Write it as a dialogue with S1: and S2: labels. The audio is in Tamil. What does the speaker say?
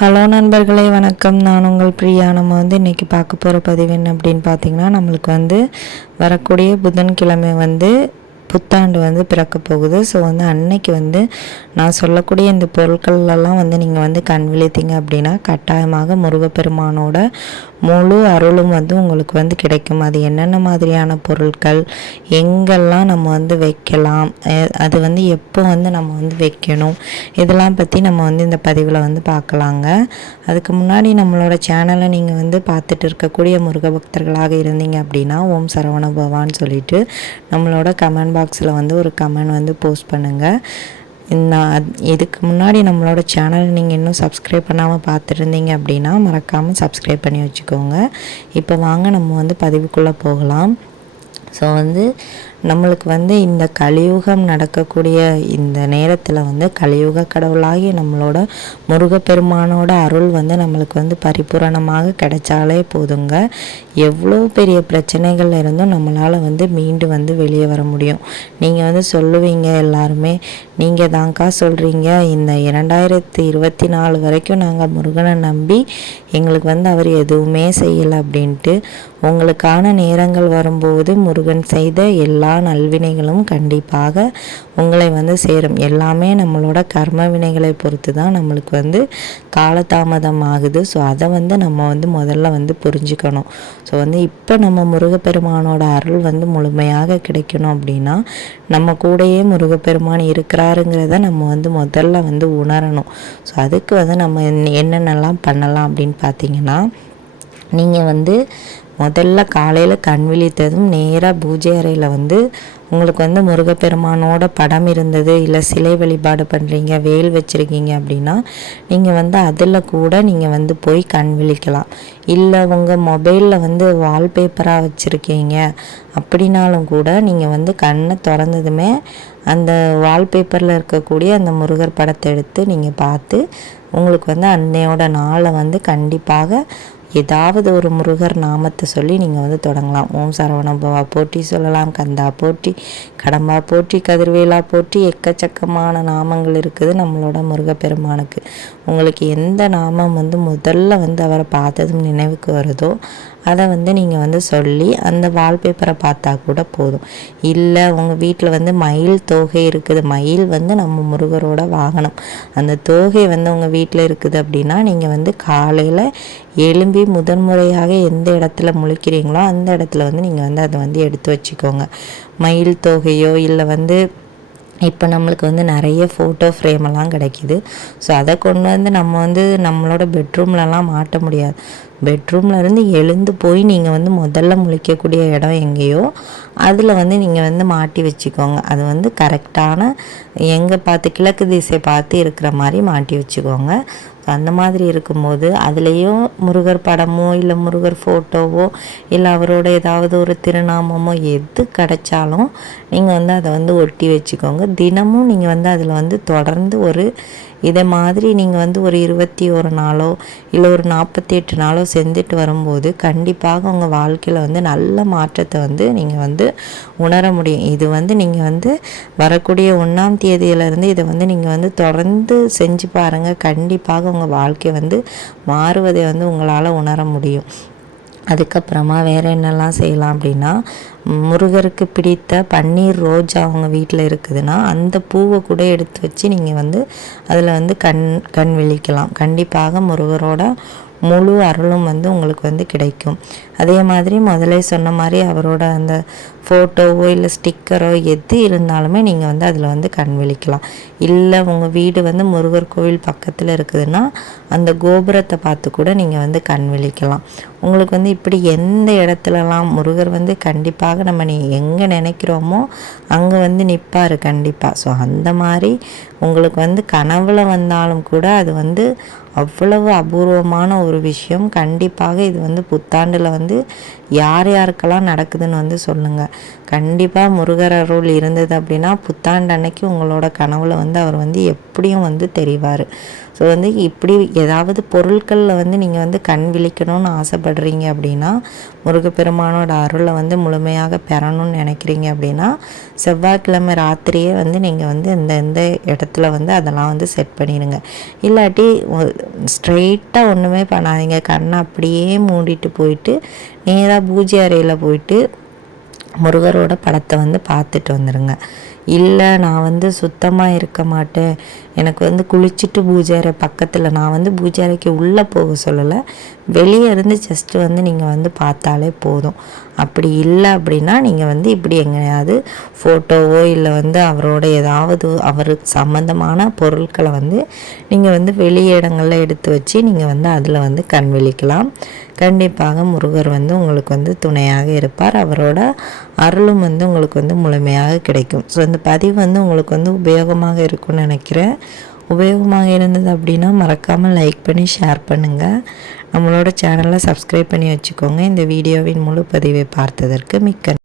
S1: ஹலோ நண்பர்களே வணக்கம். நான் உங்கள் பிரியா. நம்ம வந்து இன்றைக்கி பார்க்க போகிற பதிவு என்ன அப்படின்னு பார்த்தீங்கன்னா நம்மளுக்கு வந்து வரக்கூடிய புதன்கிழமை வந்து புத்தாண்டு வந்து பிறக்க போகுது. ஸோ வந்து அன்னைக்கு வந்து நான் சொல்லக்கூடிய இந்த பொருட்கள்லாம் வந்து நீங்கள் வந்து கண் விழித்தீங்க அப்படின்னா கட்டாயமாக முருகப்பெருமானோட முழு அருளும் வந்து உங்களுக்கு வந்து கிடைக்கும். அது என்னென்ன மாதிரியான பொருட்கள் எங்கெல்லாம் நம்ம வந்து வைக்கலாம் அது வந்து எப்போ வந்து நம்ம வந்து வைக்கணும் இதெல்லாம் பற்றி நம்ம வந்து இந்த பதிவில் வந்து பார்க்கலாங்க. அதுக்கு முன்னாடி நம்மளோட சேனலை நீங்கள் வந்து பார்த்துட்டு இருக்கக்கூடிய முருக பக்தர்களாக இருந்தீங்க அப்படின்னா ஓம் சரவண பவான்னு சொல்லிட்டு நம்மளோட கமெண்ட் பாக்ஸில் வந்து ஒரு கமெண்ட் வந்து போஸ்ட் பண்ணுங்கள் நான் இதுக்கு முன்னாடி நம்மளோட சேனல் நீங்கள் இன்னும் சப்ஸ்கிரைப் பண்ணாமல் பார்த்துருந்தீங்க அப்படின்னா மறக்காமல் சப்ஸ்கிரைப் பண்ணி வச்சுக்கோங்க. இப்போ வாங்க நம்ம வந்து பதிவுக்குள்ளே போகலாம். ஸோ வந்து நம்மளுக்கு வந்து இந்த கலியுகம் நடக்கக்கூடிய இந்த நேரத்தில் வந்து கலியுக கடவுளாகி நம்மளோட முருகப்பெருமானோட அருள் வந்து நம்மளுக்கு வந்து பரிபூரணமாக கிடைச்சாலே போதுங்க. எவ்வளோ பெரிய பிரச்சனைகள் இருந்தும் நம்மளால் வந்து மீண்டு வந்து வெளியே வர முடியும். நீங்கள் வந்து சொல்லுவீங்க எல்லாருமே நீங்கள் தான்க்கா சொல்கிறீங்க இந்த இரண்டாயிரத்தி இருபத்தி நாலு வரைக்கும் நாங்கள் முருகனை நம்பி எங்களுக்கு வந்து அவர் எதுவுமே செய்யலை அப்படின்ட்டு உங்களுக்கான நேரங்கள் வரும்போது முருகன் செய்த எல்லா எல்லா நல்வினைகளும் கண்டிப்பாக உங்களை வந்து சேரும். எல்லாமே நம்மளோட கர்ம வினைகளை பொறுத்து தான் நம்மளுக்கு வந்து காலதாமதம் ஆகுது. ஸோ அதை வந்து நம்ம வந்து முதல்ல வந்து புரிஞ்சுக்கணும். ஸோ வந்து இப்போ நம்ம முருகப்பெருமானோட அருள் வந்து முழுமையாக கிடைக்கணும் அப்படின்னா நம்ம கூடயே முருகப்பெருமான் இருக்கிறாருங்கிறத நம்ம வந்து முதல்ல வந்து உணரணும். ஸோ அதுக்கு வந்து நம்ம என்ன- என்னென்னலாம் பண்ணலாம் அப்படின்னு பார்த்தீங்கன்னா நீங்கள் வந்து முதல்ல காலையில் கண் விழித்ததும் நேராக பூஜை அறையில் வந்து உங்களுக்கு வந்து முருகப்பெருமானோட படம் இருந்தது இல்லை சிலை வழிபாடு பண்ணுறீங்க வேல் வச்சுருக்கீங்க அப்படின்னா நீங்கள் வந்து அதில் கூட நீங்கள் வந்து போய் கண் விழிக்கலாம். இல்லை உங்கள் மொபைலில் வந்து வால்பேப்பராக வச்சுருக்கீங்க அப்படின்னாலும் கூட நீங்கள் வந்து கண்ணை திறந்ததுமே அந்த வால்பேப்பரில் இருக்கக்கூடிய அந்த முருகர் படத்தை எடுத்து நீங்கள் பார்த்து உங்களுக்கு வந்து அன்னையோட நாளை வந்து கண்டிப்பாக ஏதாவது ஒரு முருகர் நாமத்தை சொல்லி நீங்கள் வந்து தொடங்கலாம். ஓம் சரவணபவா போட்டி சொல்லலாம். கந்தா போட்டி கடம்பா போட்டி கதிர்வேலா போட்டி எக்கச்சக்கமான நாமங்கள் இருக்குது நம்மளோட முருகப்பெருமானுக்கு. உங்களுக்கு எந்த நாமம் வந்து முதல்ல வந்து அவரை பார்த்ததும் நினைவுக்கு வருதோ அதை வந்து நீங்கள் வந்து சொல்லி அந்த வால்பேப்பரை பார்த்தா கூட போதும். இல்லை உங்கள் வீட்டில் வந்து மயில் தோகை இருக்குது. மயில் வந்து நம்ம முருகரோட வாகனம். அந்த தோகை வந்து உங்கள் வீட்டில் இருக்குது அப்படின்னா நீங்கள் வந்து காலையில் எலும்பி முதன்முறையாக எந்த இடத்துல முழிக்கிறீங்களோ அந்த இடத்துல வந்து நீங்கள் வந்து அதை வந்து எடுத்து வச்சுக்கோங்க. மயில் தோகையோ இல்லை வந்து இப்போ நம்மளுக்கு வந்து நிறைய ஃபோட்டோ ஃப்ரேம் எல்லாம் கிடைக்கிது. ஸோ அதை கொண்டு வந்து நம்ம வந்து நம்மளோட பெட்ரூம்லலாம் மாட்ட முடியாது. பெட்ரூம்ல இருந்து எழுந்து போய் நீங்கள் வந்து முதல்ல முழிக்கக்கூடிய இடம் எங்கேயோ அதில் வந்து நீங்கள் வந்து மாட்டி வச்சுக்கோங்க. அது வந்து கரெக்டான எங்கே பார்த்து கிழக்கு திசை பார்த்து இருக்கிற மாதிரி மாட்டி வச்சுக்கோங்க. அந்த மாதிரி இருக்கும்போது அதுலேயும் முருகர் படமோ இல்லை முருகர் ஃபோட்டோவோ இல்லை அவரோட ஏதாவது ஒரு திருநாமமோ எது கிடைச்சாலும் நீங்கள் வந்து அதை வந்து ஒட்டி வச்சுக்கோங்க. தினமும் நீங்கள் வந்து அதில் வந்து தொடர்ந்து ஒரு இதை மாதிரி நீங்கள் வந்து ஒரு இருபத்தி ஒரு நாளோ இல்லை ஒரு நாற்பத்தி எட்டு நாளோ செஞ்சுட்டு வரும்போது கண்டிப்பாக உங்கள் வாழ்க்கையில் வந்து நல்ல மாற்றத்தை வந்து நீங்கள் வந்து உணர முடியும். இது வந்து நீங்கள் வந்து வரக்கூடிய ஒன்றாம் தேதியிலேருந்து இதை வந்து நீங்கள் வந்து தொடர்ந்து செஞ்சு பாருங்கள் கண்டிப்பாக உங்கள் வாழ்க்கை வந்து மாறுவதை வந்து உங்களால் உணர முடியும். அதுக்கப்புறமா வேறு என்னெல்லாம் செய்யலாம் அப்படின்னா முருகருக்கு பிடித்த பன்னீர் ரோஜா அவங்க வீட்டில் இருக்குதுன்னா அந்த பூவை கூட எடுத்து வச்சு நீங்கள் வந்து அதில் வந்து கண் கண் விழிக்கலாம். கண்டிப்பாக முருகரோட முழு அருளும் வந்து உங்களுக்கு வந்து கிடைக்கும். அதே மாதிரி முதலே சொன்ன மாதிரி அவரோட அந்த ஃபோட்டோவோ இல்லை ஸ்டிக்கரோ எது இருந்தாலுமே நீங்கள் வந்து அதில் வந்து கண் விழிக்கலாம். இல்லை உங்கள் வீடு வந்து முருகர் கோவில் பக்கத்தில் இருக்குதுன்னா அந்த கோபுரத்தை பார்த்து கூட நீங்கள் வந்து கண் விழிக்கலாம். உங்களுக்கு வந்து இப்படி எந்த இடத்துலலாம் முருகர் வந்து கண்டிப்பாக நம்ம நீ எங்கே நினைக்கிறோமோ அங்கே வந்து நிற்பார் கண்டிப்பாக ஸோ அந்த மாதிரி உங்களுக்கு வந்து கனவுல வந்தாலும் கூட அது வந்து அவ்வளவு அபூர்வமான ஒரு விஷயம். கண்டிப்பாக இது வந்து புத்தாண்டில் வந்து யார் யாருக்கெல்லாம் நடக்குதுன்னு வந்து சொல்லுங்கள் கண்டிப்பாக முருகர் அருள் இருந்தது அப்படின்னா புத்தாண்டு அன்னைக்கு உங்களோட கனவுல வந்து அவர் வந்து எப்படியும் வந்து தெரிவார். ஸோ வந்து இப்படி ஏதாவது பொருட்களில் வந்து நீங்கள் வந்து கண் விழிக்கணும்னு ஆசைப்படுறீங்க அப்படின்னா முருகப்பெருமானோட அருளை வந்து முழுமையாக பெறணும்னு நினைக்கிறீங்க அப்படின்னா செவ்வாய்க்கிழமை ராத்திரியே வந்து நீங்கள் வந்து இந்த இந்த இடத்துல வந்து அதெல்லாம் வந்து செட் பண்ணிடுங்க. இல்லாட்டி ஸ்ட்ரெயிட்டாக ஒன்றுமே பண்ணாதீங்க. கண்ணை அப்படியே மூடிட்டு போயிட்டு நேராக பூஜை அறையில் போயிட்டு முருகரோட படத்தை வந்து பார்த்துட்டு வந்துடுங்க இல்லை நான் வந்து சுத்தமாக இருக்க மாட்டேன். எனக்கு வந்து குளிச்சுட்டு பூஜாரை பக்கத்தில். நான் வந்து பூஜாரைக்கு உள்ளே போக சொல்லலை. வெளியே இருந்து ஜஸ்ட்டு வந்து நீங்கள் வந்து பார்த்தாலே போதும். அப்படி இல்லை அப்படின்னா நீங்கள் வந்து இப்படி எங்கேயாவது ஃபோட்டோவோ இல்லை வந்து அவரோட ஏதாவது அவருக்கு சம்மந்தமான பொருட்களை வந்து நீங்கள் வந்து வெளி இடங்களில் எடுத்து வச்சு நீங்கள் வந்து அதில் வந்து கண் விழிக்கலாம். கண்டிப்பாக முருகர் வந்து உங்களுக்கு வந்து துணையாக இருப்பார். அவரோட அருளும் வந்து உங்களுக்கு வந்து முழுமையாக கிடைக்கும். ஸோ இந்த பதிவு வந்து உங்களுக்கு வந்து உபயோகமாக இருக்கும்னு நினைக்கிறேன். உபயோகமாக இருந்தது அப்படின்னா மறக்காமல் லைக் பண்ணி ஷேர் பண்ணுங்கள் நம்மளோட சேனலை சப்ஸ்கிரைப் பண்ணி வச்சுக்கோங்க. இந்த வீடியோவின் முழு பதிவை பார்த்ததற்கு மிக்க